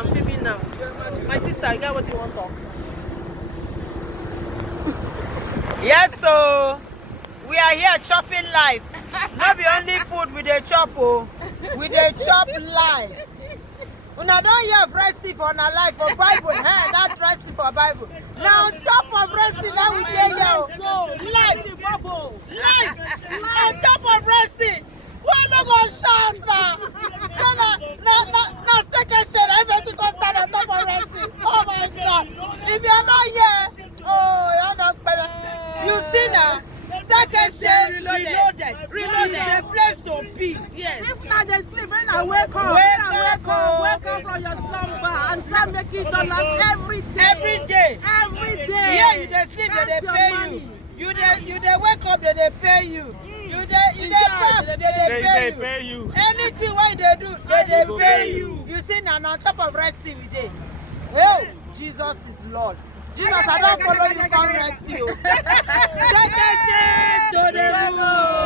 I'm filming now. My sister, you get what you want to talk? Yes, so we are here chopping life. Not be only food with the chop, oh. With the chop life. Una don't hear of recipe for our life for Bible. Hey, that recipe for Bible. Now on top of recipe, now we dey here. Life. Life. On top of recipe. Why no go shout now? Now stick a shade. Everything can stand on top of recipe. Oh my God. If you are not here, oh, you are not better. You see now? Second shade reloaded. Is the place to be. Yes. If not they sleep, when I wake up, wake up from your slumber and start making dollars every day. Every day. Every day. Yeah, you dey sleep, they pay you. You dey wake up, they pay you. You dey bath, they pay you. Anything what they do, they pay you. You see now on top of Red Sea we dey. Oh, Jesus is Lord. Jesus, I don't follow you come Red Sea.